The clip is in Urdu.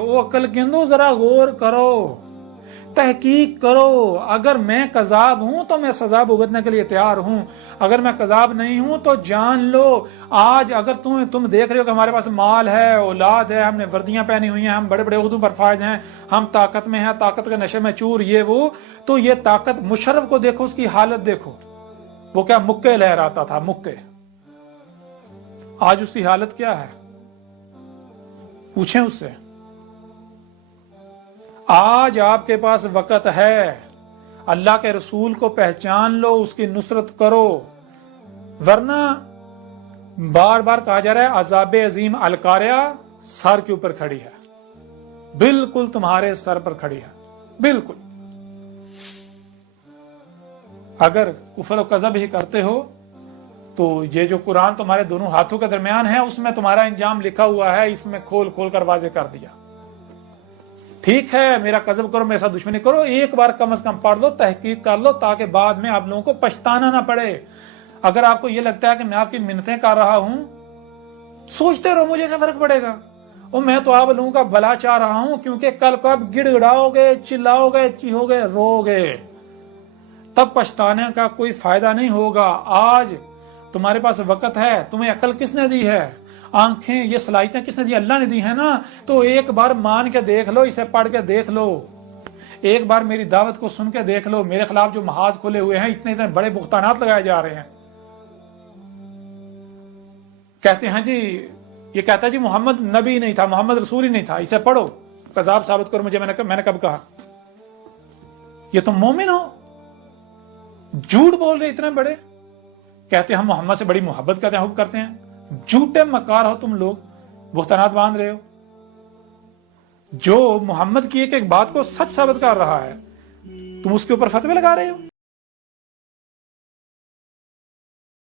وہ عقل کندو ذرا غور کرو، تحقیق کرو. اگر میں کذاب ہوں تو میں سزا بھگتنے کے لیے تیار ہوں، اگر میں کذاب نہیں ہوں تو جان لو. آج اگر تم دیکھ رہے ہو کہ ہمارے پاس مال ہے، اولاد ہے، ہم نے وردیاں پہنی ہوئی ہیں، ہم بڑے بڑے عہدوں پر فائز ہیں، ہم طاقت میں ہیں، طاقت کے نشے میں چور، یہ وہ، تو یہ طاقت مشرف کو دیکھو، اس کی حالت دیکھو، وہ کیا مکے لہراتا تھا، مکے. آج اس کی حالت کیا ہے؟ پوچھیں اس سے. آج آپ کے پاس وقت ہے، اللہ کے رسول کو پہچان لو، اس کی نصرت کرو، ورنہ بار بار کہا جا رہا ہے عذاب عظیم القاریہ سر کے اوپر کھڑی ہے، بالکل تمہارے سر پر کھڑی ہے، بالکل. اگر کفر و کذب ہی کرتے ہو تو یہ جو قرآن تمہارے دونوں ہاتھوں کے درمیان ہے، اس میں تمہارا انجام لکھا ہوا ہے، اس میں کھول کھول کر واضح کر دیا. ٹھیک ہے، میرا کذب کرو، میرے ساتھ دشمنی کرو، ایک بار کم از کم پڑھ لو، تحقیق کر لو، تاکہ بعد میں آپ لوگوں کو پچھتانا نہ پڑے. اگر آپ کو یہ لگتا ہے کہ میں آپ کی منتیں کر رہا ہوں، سوچتے رہو، مجھے کیا فرق پڑے گا، اور میں تو آپ لوگوں کا بھلا چاہ رہا ہوں، کیونکہ کل کو آپ گڑ گڑاؤ گے، چلاؤ گے، چیہو گے، رو گے، تب پچھتانے کا کوئی فائدہ نہیں ہوگا. آج تمہارے پاس وقت ہے. تمہیں عقل کس نے دی ہے؟ آنکھیں، یہ صلاحیتیں کس نے دی؟ اللہ نے دی ہے نا. تو ایک بار مان کے دیکھ لو، اسے پڑھ کے دیکھ لو، ایک بار میری دعوت کو سن کے دیکھ لو. میرے خلاف جو محاذ کھلے ہوئے ہیں، اتنے بڑے بہتانات لگائے جا رہے ہیں. کہتے ہیں جی، یہ کہتا ہے جی محمد نبی نہیں تھا، محمد رسول ہی نہیں تھا، اسے پڑھو، کذاب ثابت کرو مجھے. میں نے کب کہا؟ یہ تم مومن ہو؟ جھوٹ بول رہے اتنے بڑے، کہتے ہیں ہم محمد سے بڑی محبت کرتے ہیں، حب کرتے ہیں. جھوٹے مکار ہو تم لوگ، بہتانات باندھ رہے ہو. جو محمد کی ایک ایک بات کو سچ ثابت کر رہا ہے، تم اس کے اوپر فتوے لگا رہے ہو.